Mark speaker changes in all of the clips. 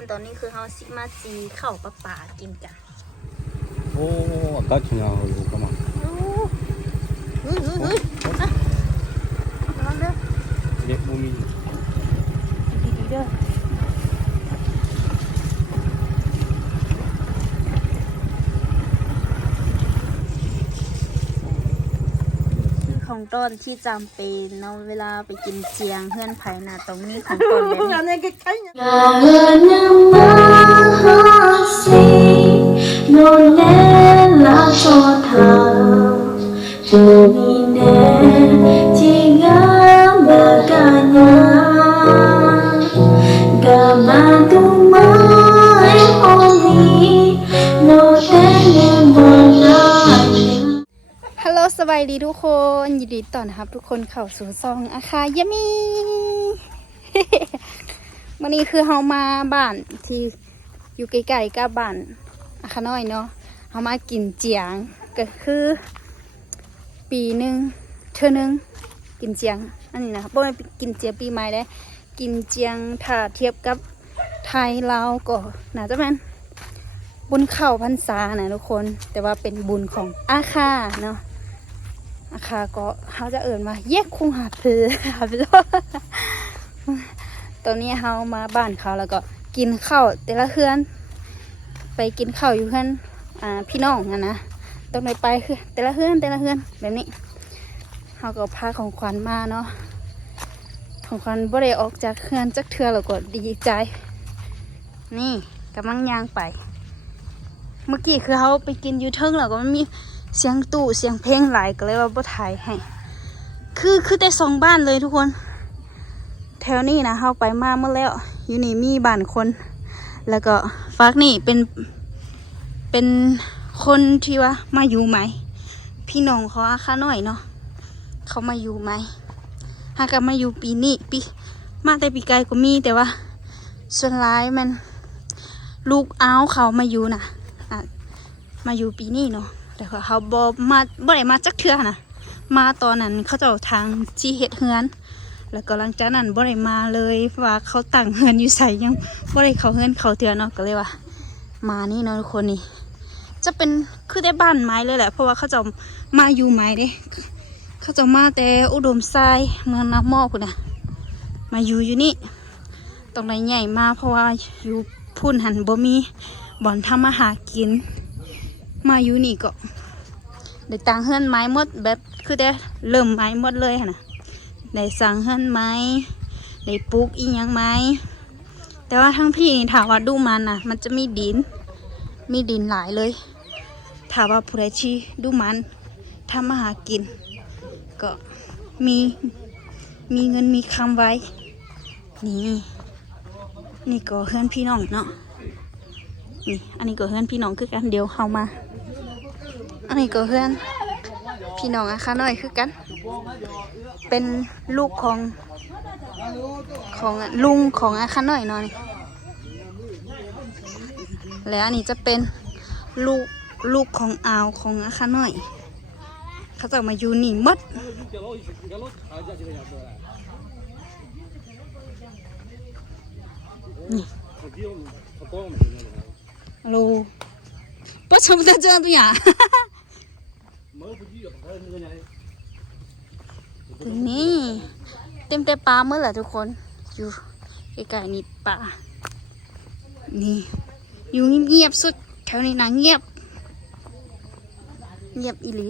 Speaker 1: นตอนนี้คือเขาซิมาจีเข้าป่ากินกัน โอ้ก็ชิงเอาลูกก็มา ต้นที่จำเป็นเนาะเวลาไปกินเจียงเพื่อนไผ่นะตรงนี้ของต้นแบบนี้ฮัายดีทุกคนยินดีต้อนรับ ทุกคนเข้าสู่ซองอาคายามีวันนี้คือเฮามาบ้านที่อยู่ใกล้ๆกับบ้านอาคาน้อยเนาะเฮามากินเจียงก็คือ ปีหนึ่งเธอหนึ่งกินเจียงอันนี้นะครับบ่แม่นกินเจียงปีใหม่ได้กินเจียงถ้าเทียบกับไทยลาก็น่าจะแม่นบุญเข้าพรรษานะทุกคน แต่ว่าเป็นบุญของอาคาเนาะ อาคาก็เขาจะเอิ่นว่าแยกคุงหาเพลหาเพลตอนนี้เขามาบ้านเขาแล้วก็กินข้าวแต่ละเฮือน ไปกินข้าวอยู่เฮือนอ่าพี่น้องอะนะต้องไปไปคือแต่ละเฮือนแต่ละเฮือนแบบนี้เขาก็พาของขวัญมาเนาะของขวัญบ่ได้ออกจากเฮือนจักเทือแล้วก็ดีใจ นี่กำลังย่างไป เมื่อกี้คือเขาไปกินอยูเทิงแล้วก็มันมี เสียงตู้เสียงเพลงหลายก็เลยว่าบ่ถ่ายให้ คือคือแต่สองบ้านเลยทุกคน แถวนี้นะเข้าไปมาเมื่อแล้ว อยู่นี่มีบ้านคน แล้วก็ฟักนี่เป็นเป็นคนที่ว่ามาอยู่ไหม พี่น้องเขาอาคาหน่อยเนาะเขามาอยู่ไหมหากมาอยู่ปีนี้ปีมาแต่ปีไกลก็มีแต่ว่า ส่วนร้ายมัน ลูกอ้าวเขามาอยู่นะ่ะ มาอยู่ปีนี้เนาะ แต่เขาบอมาบ่ได้มาจักเทื่อนะมาตอนนั้นเขาจะทางจีเฮ็ดเฮือน แล้วก็หลังจากนั้นบ่ได้มาเลยว่าเขาตั้งเฮือนอยู่ใส่ยังบ่ได้เขาเฮือนเขาเทื่อเนาะก็เลยว่า มานี่เนาะทุกคนนี่จะเป็นคือได้บ้านไม้เลยแหละเพราะว่าเขาจะมาอยู่ไม้เด้เขาจะมาแต่อุดมทรายเมืองน้ำมอกพุ่นนะมาอยู่อยู่นี่ตรงไหนใหญ่มากเพราะว่าอยู่พุ่นหันบ่มีบ่อนทำมาหากิน มาอยู่นี่ก็ได้ตังเฮือนไม้หมดแบบคือได้เริ่มไม้หมดเลยหั่นนะได้สั่งเฮือนไม้ได้ปลูกอีหยังไม้แต่ว่าทั้งพี่นี่ถามว่าดูมันนะมันจะมีดิน มีดินหลายเลยถามว่าผู้ใดชีดูมันทำมาหากิน ก็มีมีเงินมีคำไว้ นี่ นี่ก็เพื่อนพี่น้องเนาะนี่ อันนี้ก็เพื่อนพี่น้องคือกันเดียวเข้ามา อันนี้ก็เพื่อน พี่น้องอะค่ะน้อยคือกัน เป็นลูกของของลุงของอาคาน้อยนาะนแล้วอันนี้จะเป็นลูกลูกของอาวของอาคาน้อย เขาจะมาอยู่นี่มดนี่โหลปะชมตาเจ้าตัวอย่าง นี่ เต็มแต่ปลาเมื่อไหร่ทุกคน อยู่ใกล้ๆนี่ปลานี่ อยู่เงียบๆสุดแถวนี้นะเงียบ เงียบอีหลี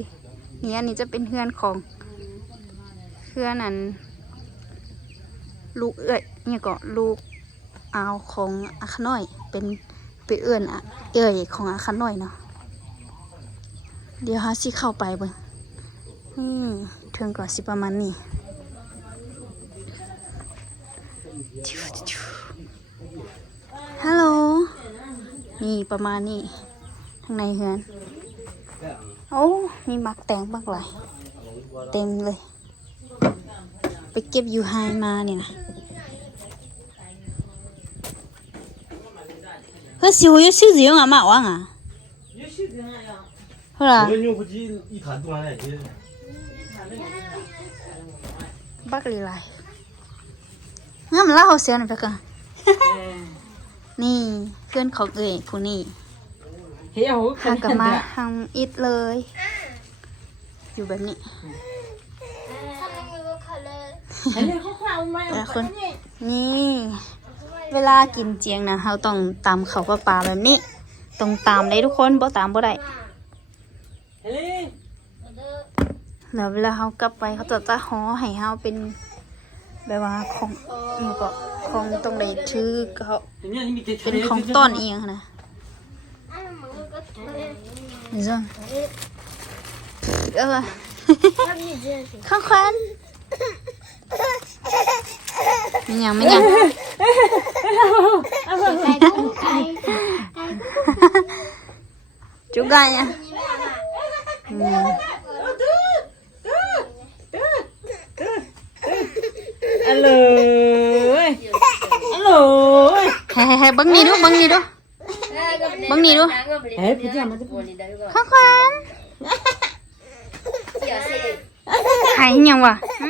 Speaker 1: นี่อันนี้จะเป็นเพื่อนของเพื่อนอันลูกเอ้ยเนี่ยก็ลูกอาวของอาขน้อย เป็นไปเอื้อนอะเอ้ยของอาขน้อยเนาะ เดี๋ยวฮาสิเข้าไปเบิ่งนี่ถึงก่อนสิประมาณนี้ฮัลโหล นี่ประมาณนี้ทางในเฮือน โอ้ มีหมักแตงบ้างหลายเต็มเลย ไปเก็บอยู่ไฮมาเนี่ยนะเฮ้ยสิว有袖子用啊嘛忘啊好啦
Speaker 2: 是吧我？跟用户机一谈多少钱？
Speaker 1: บักลีลายงั้นมันเล่าเสียงหน่อไปก่อน นี่เพื่อนของเอ๋ยผู้นี่
Speaker 3: เฮ้ยเอา
Speaker 1: กลับมาทำอิดเลย อยู่แบบนี้
Speaker 3: เฮ้ยเขาเอามา
Speaker 1: แต่ละคน นี่ เวลากินเจียงนะเราต้องตามเขาวกัปลาแบบนี้ ต้องตามเลยทุกคนบ่ตามบ่ได้ แล้วเวลาเขากลับไปเขาจะจะห่อให้เขาเป็นแบบว่าของแล้วก็ของตรงใดชื่อเขาเป็นของต้อนเองนะจังเออข้างควันไม่ยังไม่ยังจุกไงอ่ย อืม
Speaker 3: อัลโหลอัลโหล
Speaker 1: เฮ้ยเฮ้ยเบังนี่ดูเบังนี่ดูเบังนี่ดู
Speaker 3: เฮ้ยพี่จ๋ามาจะ
Speaker 1: ข้างควันหายยังวะหึ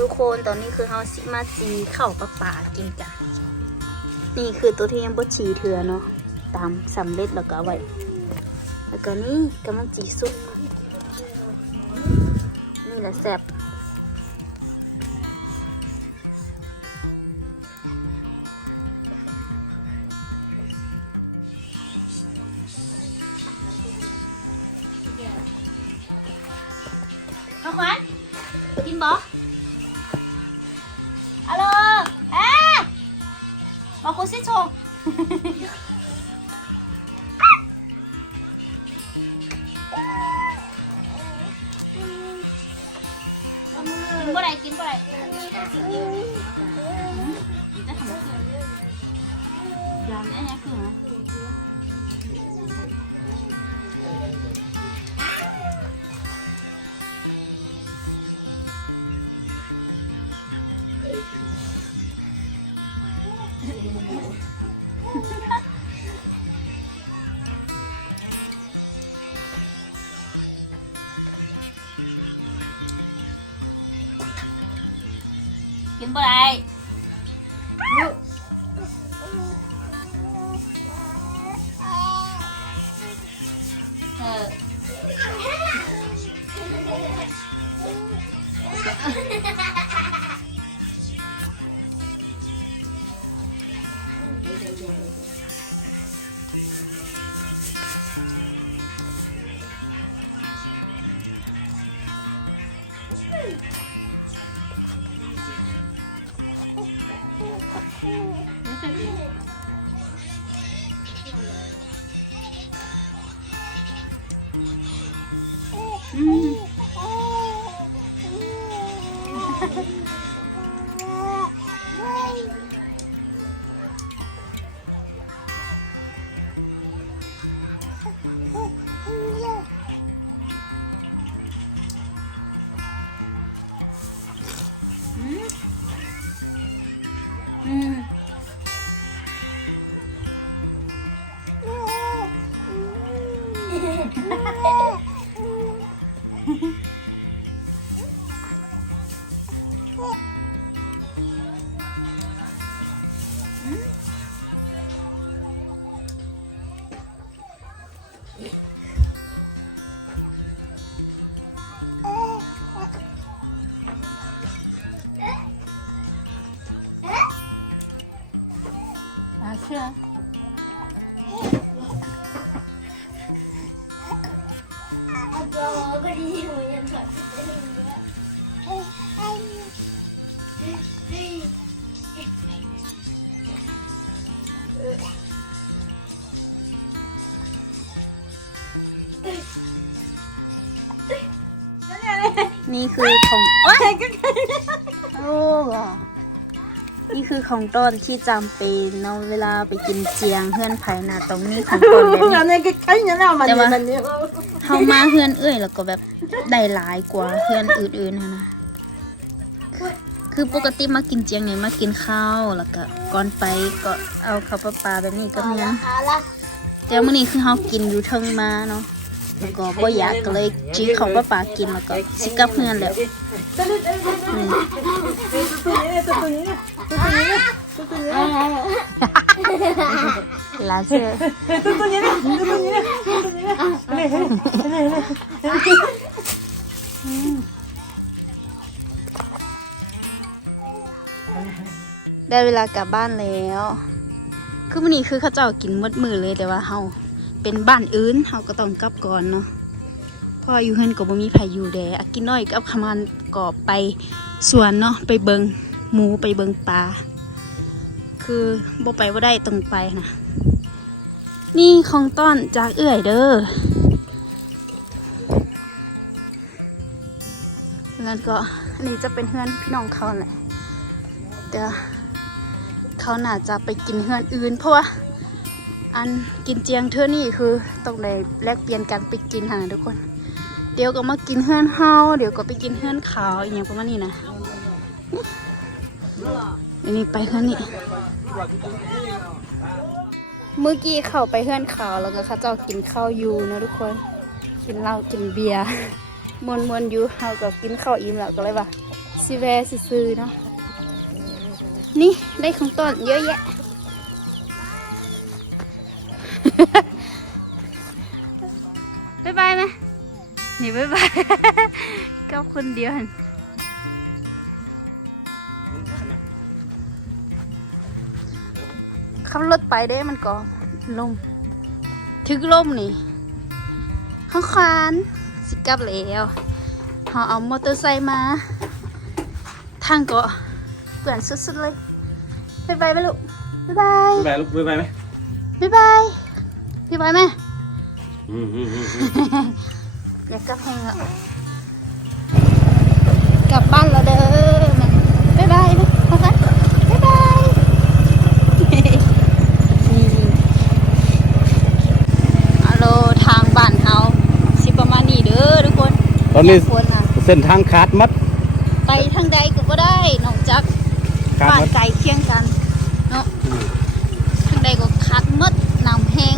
Speaker 1: ทุกคนตอนนี้คือเฮาซิมาจีเข่าปลาป่ากินจ้ะนี่คือตัวที่ยังบดชีเถือเนาะตามสำเร็จแล้วก็ไว้แล้วก็นี่กำลังจีสุกนี่แหละแซ่บ มาคุยสิโชว์กินบ่ได้กิน 여기 여기 여기 นี่คือของโอ๊ยโอ้ว่ะนี่คือของต้นที่จำเป็นเนาะเวลาไปกินเจียงเพื่อนไผ่นะตรงนี้ของต้นแบบนี้
Speaker 3: อันนี้ก็ใกล้เนี่ยนะมันมันเนี่ย
Speaker 1: เฮามาเพื่อนเอ้ยแล้วก็แบบได้หลายกว่าเพื่อนอื่นๆนะนะ คือปกติมากินเจียงเนี่ยมากินข้าวแล้วก็ก่อนไปก็เอาข้าวปลาปลาแบบนี้ก็มีนะแต่มื้อนี้คือเฮากินอยู่เทิงมาเนาะแล้วก็บ่อยากก็เลยจีของป้าป๋ากินแล้วก็สิกลับเฮือนแล้วอืมลาเชื่อ ได้เวลากลับบ้านแล้ว คือวันนี้คือเขาเจ้ากินมดมือเลยแต่ว่าเฮาเป็นบ้านอื่นเฮาก็ต้องกลับก่อนเนาะเพราะอยู่เฮือนก็บ่มีไผอยู่แดอากินน้อยกับขมันก็ไปสวนเนาะไปเบิงหมูไปเบิงปลาคือบ่ไปบ่ได้ตรงไปนะนี่ของต้อนจากเอื่อยเด้อแล้วก็อันนี้จะเป็นเพื่อนพี่น้องเขาแหละ เดี๋ยวเขาน่าจะไปกินเพื่อนอื่น เพราะว่าอันกินเจียงเธอนี่คือต้องเลยแลกเปลี่ยนกันไปกินหาทุกคน เดี๋ยวก็มากินเพื่อนเฮาเดี๋ยวก็ไปกินเพื่อนขาวอย่างประมาณนี้นะอันนี้ไปเพื่อนนี่เมื่อกี้เข้าไปเฮือนขาวแล้วก็เขาเจ้ากินข้าวอยู่นะทุกคน กินเหล้ากินเบียร์มวนมวนๆอยู่เฮาก็กินข้าวอิ่มแล้วก็เลยว่าสิแวะซื้อเนาะ นี่ได้ของต้นเยอะแยะ บ๊ายบายไหมนี่บ๊ายบายกับคนเดียวหั่นขับรถไปได้มันก็ลมถึกลมนี่ข้างคานสิกลับแล้วเขาเอามอเตอร์ไซค์มาทางก็เปื่อนสุดๆเลย บ๊ายบายไปลูกบ๊ายบาย
Speaker 2: ไปลูกไปไปไหม
Speaker 1: บ๊ายบายบ๊ายบายแม่
Speaker 2: อืมอืมอืม
Speaker 1: อยากกลับแหงแล้วกลับบ้านแล้วเด้อแม่บ๊ายบายนะพ่อคะบ๊ายบายนี่ฮัลโหลทางบ้านเฮาสิประมาณนี้เด้อทุกคน
Speaker 2: ตอนนี้
Speaker 1: ควรน่ะ
Speaker 2: เส้นทางขาดมัด
Speaker 1: ไปทางใดก็บ่ได้นอกจาก
Speaker 2: ขาด
Speaker 1: บ้าน
Speaker 2: มัด
Speaker 1: ไกลเคียงกัน เนาะทางใดก็คัดหมดน้ำแห้ง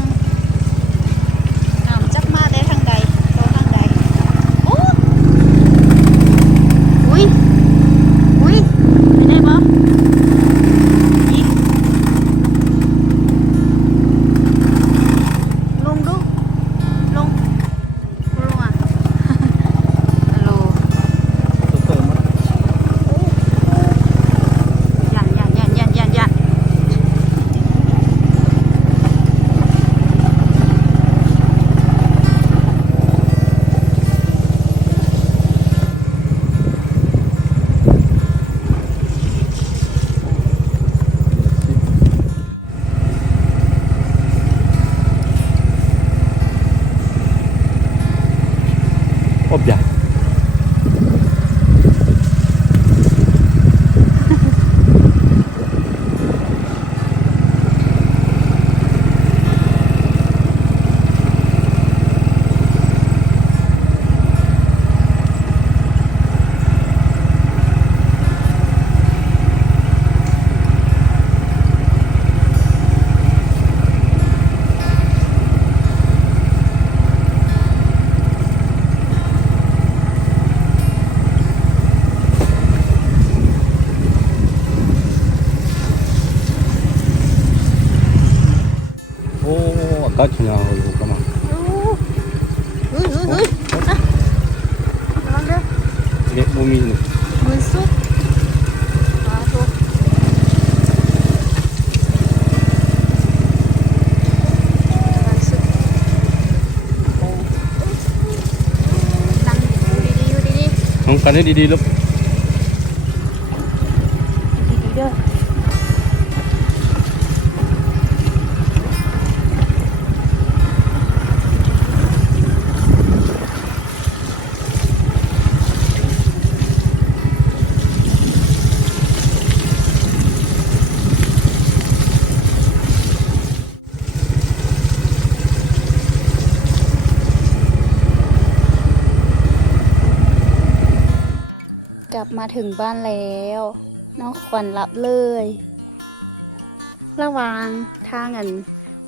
Speaker 1: อ อา
Speaker 2: กาศหนาวอยู่ก็มา
Speaker 1: เฮ้ยเฮ้ยเฮ้ยอะระวัง
Speaker 2: กลั
Speaker 1: บมาถึงบ้านแล้ว น้องขวัญรับเลย ระวางทางอัน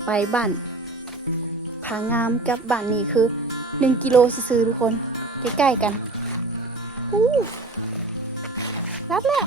Speaker 1: ไปบ้านผางามกับบ้านนี้คือหนึ่งกิโลซื้อทุกคน ใกล้ๆกันอู้รับแล้ว